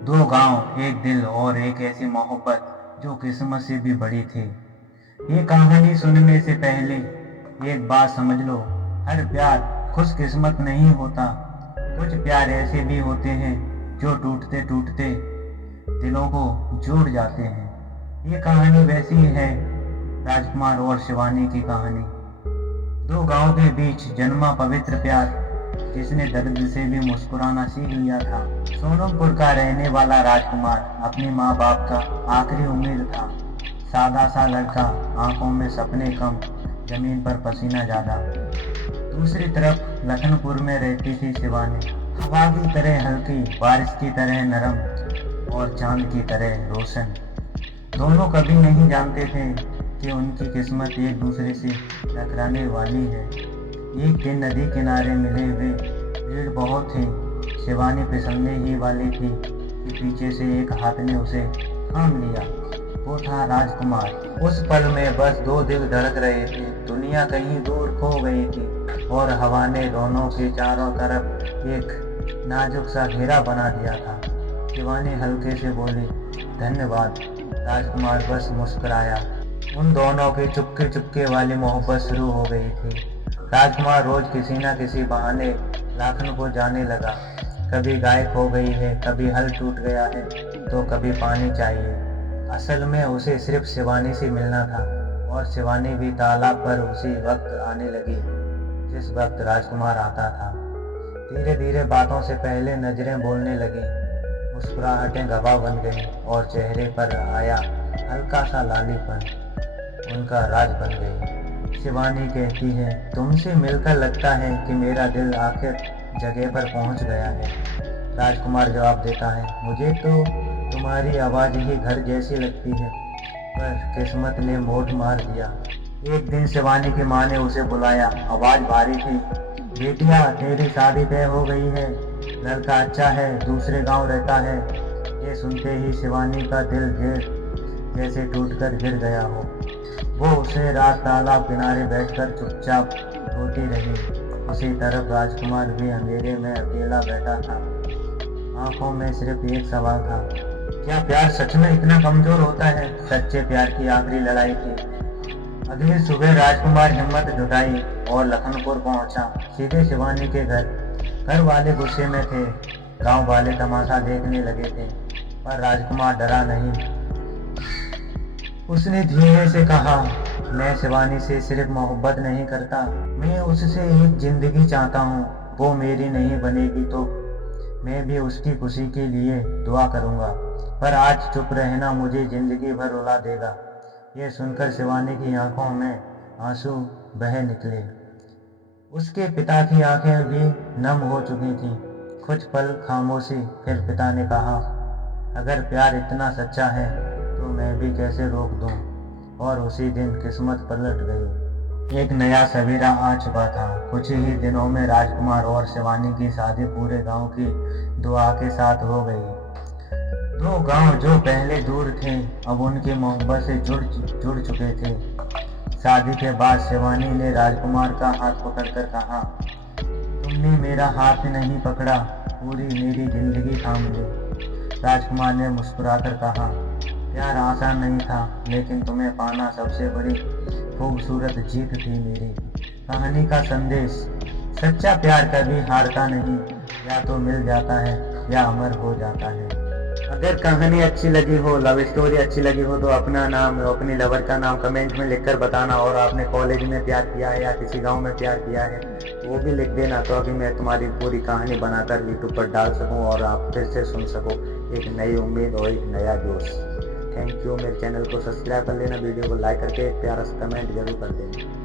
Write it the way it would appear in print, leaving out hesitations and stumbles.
दो गांव, एक दिल और एक ऐसी मोहब्बत जो किस्मत से भी बड़ी थी। ये कहानी सुनने से पहले एक बात समझ लो, हर प्यार खुशकिस्मत नहीं होता। कुछ प्यार ऐसे भी होते हैं जो टूटते टूटते दिलों को जोड़ जाते हैं। ये कहानी वैसी ही है, राजकुमार और शिवानी की कहानी। दो गांव के बीच जन्मा पवित्र प्यार, जिसने दर्द से भी मुस्कुराना सीख लिया था। सोनमपुर का रहने वाला राजकुमार अपनी माँ बाप का आखिरी उम्मीद था। सादा सा लड़का, आंखों में सपने कम, जमीन पर पसीना ज्यादा। दूसरी तरफ लखनपुर में रहती थी शिवानी, हवा की तरह हल्की, बारिश की तरह नरम और चांद की तरह रोशन। दोनों कभी नहीं जानते थे कि उनकी किस्मत एक दूसरे से टकराने वाली है। एक दिन नदी किनारे मिले हुए, भीड़ बहुत थी। शिवानी फिसलने ही वाली थी कि पीछे से एक हाथ ने उसे थाम लिया। वो था राजकुमार। उस पल में बस दो दिल धड़क रहे थे। दुनिया कहीं दूर खो गई थी और हवा ने दोनों के चारों तरफ एक नाजुक सा घेरा बना दिया था। शिवानी हल्के से बोली, धन्यवाद। राजकुमार बस मुस्कुराया। उन दोनों की चुपके चुपके वाली मोहब्बत शुरू हो गई थी। राजकुमार रोज किसी न किसी बहाने लखनऊ जाने लगा। कभी गाय खो गई है, कभी हल टूट गया है, तो कभी पानी चाहिए। असल में उसे सिर्फ शिवानी से मिलना था, और शिवानी भी तालाब पर उसी वक्त आने लगी जिस वक्त राजकुमार आता था। धीरे धीरे बातों से पहले नजरें बोलने लगी, मुस्कुराहटें गवाह बन गईं और चेहरे पर आया हल्का सा लालीपन उनका राज बन गई। शिवानी कहती है, तुमसे मिलकर लगता है कि मेरा दिल आखिर जगह पर पहुंच गया है। राजकुमार जवाब देता है, मुझे तो तुम्हारी आवाज ही घर जैसी लगती है, पर किस्मत ने मोड़ मार दिया। एक दिन शिवानी की माँ ने उसे बुलाया। आवाज भारी थी, बेटिया तेरी शादी तय हो गई है, लड़का अच्छा है, दूसरे गांव रहता है। ये सुनते ही शिवानी का दिल जैसे टूटकर गिर गया हो। वो उसे रात तालाब किनारे बैठकर चुपचाप रोती रही। उसी तरफ राजकुमार भी अंधेरे में अकेला बैठा था। आंखों में सिर्फ एक सवाल था, क्या प्यार सच में इतना कमजोर होता है? सच्चे प्यार की आखिरी लड़ाई थी। अगली सुबह राजकुमार हिम्मत जुटाई और लखनपुर पहुंचा, सीधे शिवानी के घर। घर वाले गुस्से में थे, गांव वाले तमाशा देखने लगे थे, पर राजकुमार डरा नहीं। उसने धीरे से कहा, मैं शिवानी से सिर्फ मोहब्बत नहीं करता, मैं उससे एक जिंदगी चाहता हूँ। वो मेरी नहीं बनेगी तो मैं भी उसकी खुशी के लिए दुआ करूँगा, पर आज चुप रहना मुझे जिंदगी भर रुला देगा। यह सुनकर शिवानी की आंखों में आंसू बह निकले। उसके पिता की आंखें भी नम हो चुकी थीं। कुछ पल खामोशी, फिर पिता ने कहा, अगर प्यार इतना सच्चा है तो मैं भी कैसे रोक दूं। और उसी दिन किस्मत पलट गई। एक नया सवेरा आ चुका था। कुछ ही दिनों में राजकुमार और शिवानी की शादी पूरे गांव की दुआ के साथ हो गई। दो गांव जो पहले दूर थे, अब उनकी मोहब्बत से जुड़ चुके थे। शादी के बाद शिवानी ने राजकुमार का हाथ पकड़कर कहा, तुमने मेरा हाथ नहीं पकड़ा, पूरी मेरी जिंदगी थाम ली। राजकुमार ने मुस्कुराकर कहा, प्यार आसान नहीं था, लेकिन तुम्हें पाना सबसे बड़ी खूबसूरत जीत थी मेरी। कहानी का संदेश, सच्चा प्यार कभी हारता नहीं, या तो मिल जाता है या अमर हो जाता है। अगर कहानी अच्छी लगी हो, लव स्टोरी अच्छी लगी हो, तो अपना नाम, अपनी लवर का नाम कमेंट में लिखकर बताना। और आपने कॉलेज में प्यार किया है या किसी गांव में प्यार किया है वो भी लिख देना, तो अभी मैं तुम्हारी पूरी कहानी बनाकर यूट्यूब पर डाल सकूं और आप फिर से सुन सको एक नई उम्मीद और एक नया जोश। Thank you. मेरे चैनल को सब्सक्राइब कर लेना, वीडियो को लाइक करके एक प्यारा सा कमेंट जरूर कर देना।